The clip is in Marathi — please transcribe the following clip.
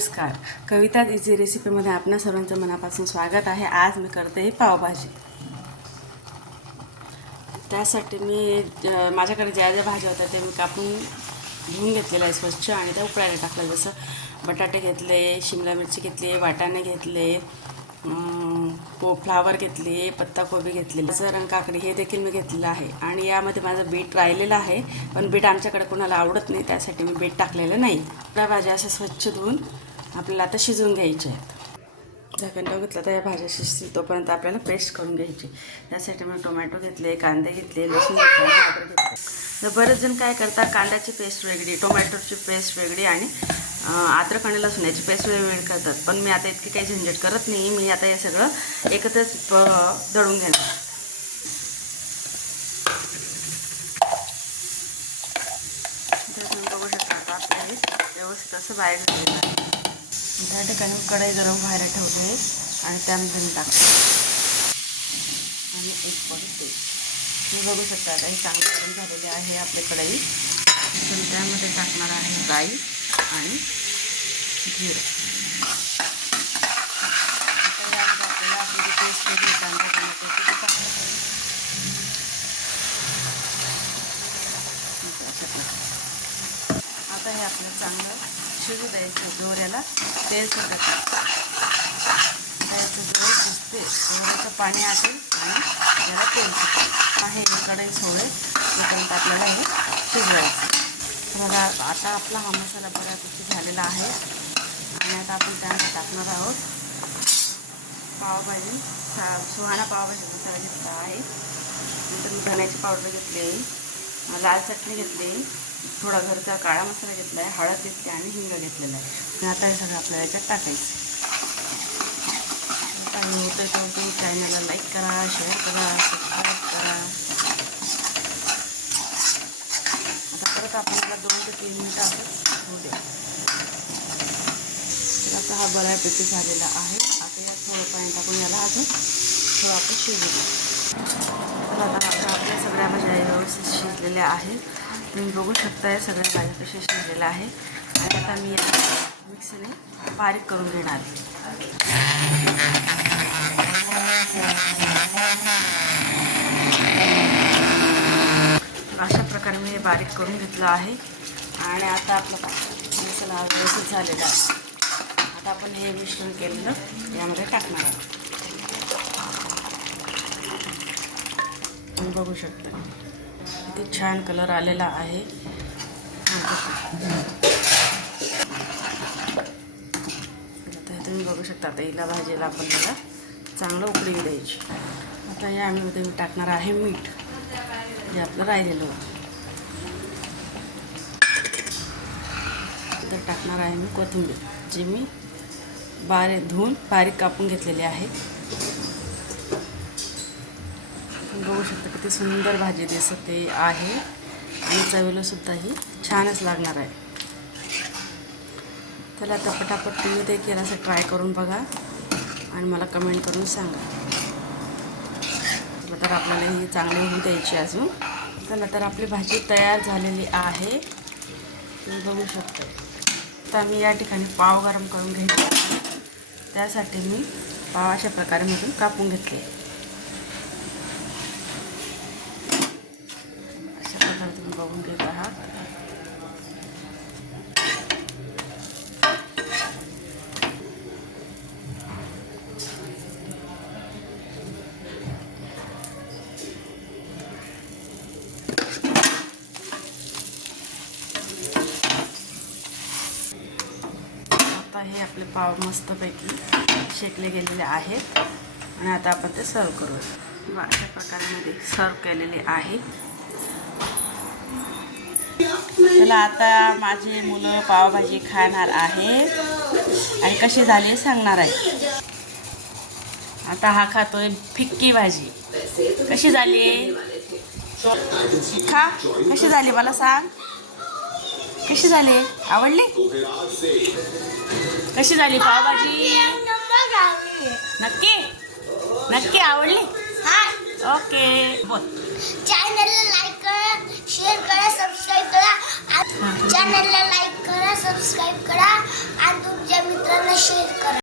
नमस्कार. कविता इझी रेसिपीमध्ये आपणा सर्वांचं मनापासून स्वागत आहे. आज मी करते ही पावभाजी. त्यासाठी मी माझ्याकडे ज्या ज्या भाज्या होत्या त्या मी कापून धुवून घेतलेल्या आहे स्वच्छ आणि त्या उकळायला टाकल्या. जसं बटाटे घेतले शिमला मिरची घेतली वाटाणे घेतले को फ्लावर घेतले पत्ताकोबी घेतलेली. त्याचं रंग काकडी हे देखील मी घेतलेलं आहे. आणि यामध्ये माझं बीट राहिलेलं आहे. पण बीट आमच्याकडे कोणाला आवडत नाही त्यासाठी मी बीट टाकलेलं नाही. त्या भाज्या अशा स्वच्छ धुवून आपल्याला आता शिजवून घ्यायचे आहेत. झाकण घेतलं तर या भाज्या शिजतील तोपर्यंत आपल्याला पेस्ट करून घ्यायची. त्यासाठी मी टोमॅटो घेतले कांदे घेतले लसूण घेतले घेतले. तर बरेच जण काय करतात कांद्याची पेस्ट वेगळी टोमॅटोची पेस्ट वेगळी आणि अं, अद्रक आणि लसूणाची पेस्ट वेगवेगळी करतात. पण मी आता इतकी काही झंझट करत नाही. मी आता हे सगळं एकत्रच प- दळून घेणार. तर बघू शकता आता आपलं हे व्यवस्थित असं बाहेर झालेलं आहे. त्या ठिकाणी कढई गरम व्हायला ठेवते आणि त्यामध्ये मी टाकते. आणि एक पॉईंट तेल तुम्ही बघू शकता आता हे चांगलं गरम झालेले आहे आपले कढई. तर त्यामध्ये टाकणार आहे राई आणि जिरं. आपली पेस्ट केली कांदा ती टाकायची. ठीक आहे, अशा प्रकारे. आता हे आपलं चांगलं शिजू द्यायचं दोऱ्याला. तेल सुटत त्याचं शिजते. दोऱ्याचं पाणी आटेल आणि त्याला तेल आहे कढई सोळे. तोपर्यंत आपल्याला हे शिजवायचं बघा आता आपला हा मसाला बऱ्यापैकी झालेला आहे. आणि आता आपण त्यामध्ये टाकणार आहोत पावभाजी. सा सुहाणा पावभाजी मसाला घेतला आहे. नंतर मी धण्याची पावडर घेतली आहे. लाल चटणी घेतली. थोडा घरचा काळा मसाला घेतला आहे हळद घेतली आणि हिंग घेतलेला आहे. आता हे सगळं आपल्याला याच्यात टाकायचं. काही होतं तर तुम्ही चॅनलला लाईक करा शेअर करा सबस्क्राईब करा. आता परत आपल्याला दोन ते तीन मिनटं आपण होऊ द्या. तर आता हा बऱ्यापैकी झालेला आहे. आता यात थोडं पाणी टाकून याला अजून थोडं आपण शिजू द्या तर आता आता आपल्या सगळ्या भाज्या व्यवस्थित शिजलेल्या आहेत. तुम्ही बघू शकताय सगळ्या भाज्या कशा शिजलेल्या आहे. आणि आता मी या मिक्सरने बारीक करून घेणार आहे. अशा प्रकारे मी हे बारीक करून घेतलं आहे. आणि आता आपलं मसाला व्यवस्थित झालेला आहे. आता आपण हे मिश्रण केलेलं यामध्ये टाकणार आहोत. तुम्ही बघू शकता. किती छान कलर आलेला आहे. आता हे तुम्ही बघू शकता. आता हिला भाजीला आपण त्याला चांगलं उकळी द्यायची. आता या यामध्ये मी टाकणार आहे मीठ. जे आपलं राहिलेलं होतं. तर टाकणार आहे मी कोथिंबीर. जी मी बारीक धुवून बारीक कापून घेतलेली आहे. तुम्ही बघू शकता किती सुंदर भाजी दिसते आहे आणि चवीला सुद्धा ही छानच लागणार आहे. त्याला आता पटापट तुम्ही देखील असं ट्राय करून बघा. आणि मला कमेंट करून सांगा. चला तर आपल्याला ही चांगली होऊ द्यायची अजून. चला तर आपली भाजी तयार झालेली आहे. तुम्ही बघू शकता. तर आम्ही या ठिकाणी पाव गरम करून घ्यायचा त्यासाठी मी पाव अशा प्रकारे मधून कापून घेतले अशा प्रकारे तुम्ही बघून घेत आहात आता हे आपले पाव मस्तपैकी शेकले गेलेले आहेत. आणि आता आपण ते सर्व करू किंवा अशा प्रकारामध्ये सर्व केलेले आहे. चला आता माझी मुलं पावभाजी खाणार आहेत. आणि कशी झाली सांगणार आहे. आता हा खातोय फिक्की भाजी. कशी झाली खा कशी झाली मला सांग. कशी झाली? आवडली? कशी झाली पावभाजी? नक्की नक्की? आवडली? ओके. बोल. चॅनलला लाईक करा शेअर करा सबस्क्राईब करा. चॅनलला लाईक करा सबस्क्राईब करा. आणि तुमच्या मित्रांना शेअर करा.